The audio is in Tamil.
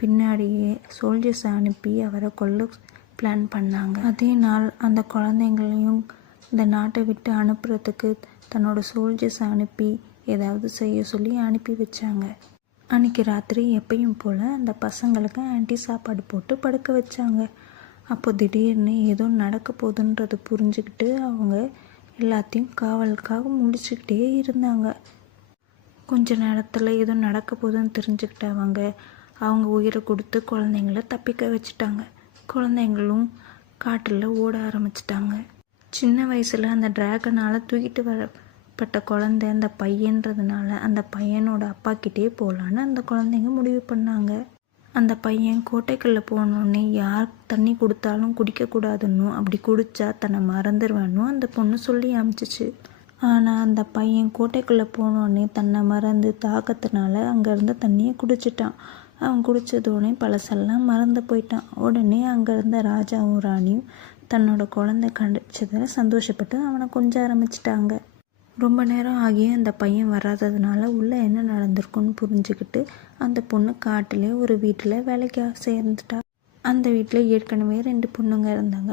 பின்னாடியே சோல்ஜர்ஸை அனுப்பி அவரை கொல்ல பிளான் பண்ணாங்க. அதே நாள் அந்த குழந்தைங்களையும் இந்த நாட்டை விட்டு அனுப்புறதுக்கு தன்னோட சோல்ஜர்ஸை அனுப்பி ஏதாவது செய்ய சொல்லி அனுப்பி வச்சாங்க. அன்றைக்கி ராத்திரி எப்பயும் போல் அந்த பசங்களுக்கு ஆன்ட்டி சாப்பாடு போட்டு படுக்க வச்சாங்க. அப்போ திடீர்னு ஏதோ நடக்க போகுதுன்றது புரிஞ்சுக்கிட்டு அவங்க எல்லாத்தையும் காவலுக்காக முடிச்சுக்கிட்டே இருந்தாங்க. கொஞ்ச நேரத்தில் ஏதோ நடக்க போகுதுன்னு தெரிஞ்சுக்கிட்டு அவங்க உயிரை கொடுத்து குழந்தைங்கள தப்பிக்க வச்சுட்டாங்க. குழந்தைங்களும் காட்டில் ஓட ஆரம்பிச்சிட்டாங்க. சின்ன வயசில் அந்த டிராகனால் தூக்கிட்டு வரப்பட்ட குழந்தை அந்த பையன்றதுனால அந்த பையனோட அப்பாக்கிட்டே போகலான்னு அந்த குழந்தைங்க முடிவு பண்ணாங்க. அந்த பையன் கோட்டைக்குள்ளே போனோடனே யார் தண்ணி கொடுத்தாலும் குடிக்கக்கூடாதுன்னும், அப்படி குடித்தா தன்னை மறந்துடுவேன்னும் அந்த பொண்ணு சொல்லி அனுப்பிச்சிச்சு. ஆனால் அந்த பையன் கோட்டைக்குள்ளே போனோடனே தன்னை மறந்து தாக்கத்தினால அங்கேருந்து தண்ணியை குடிச்சிட்டான். அவன் குடித்ததோடனே பழசெல்லாம் மறந்து போயிட்டான். உடனே அங்கே இருந்த ராஜாவும் ராணியும் தன்னோட குழந்தை கண்டிச்சதில் சந்தோஷப்பட்டு அவனை கொஞ்ச ஆரம்பிச்சிட்டாங்க. ரொம்ப நேரம் ஆகியும் அந்த பையன் வராததுனால உள்ளே என்ன நடந்திருக்குன்னு புரிஞ்சுக்கிட்டு அந்த பொண்ணு காட்டிலே ஒரு வீட்டில் வேலைக்காக சேர்ந்துட்டா. அந்த வீட்டில் ஏற்கனவே 2 பொண்ணுங்க இருந்தாங்க.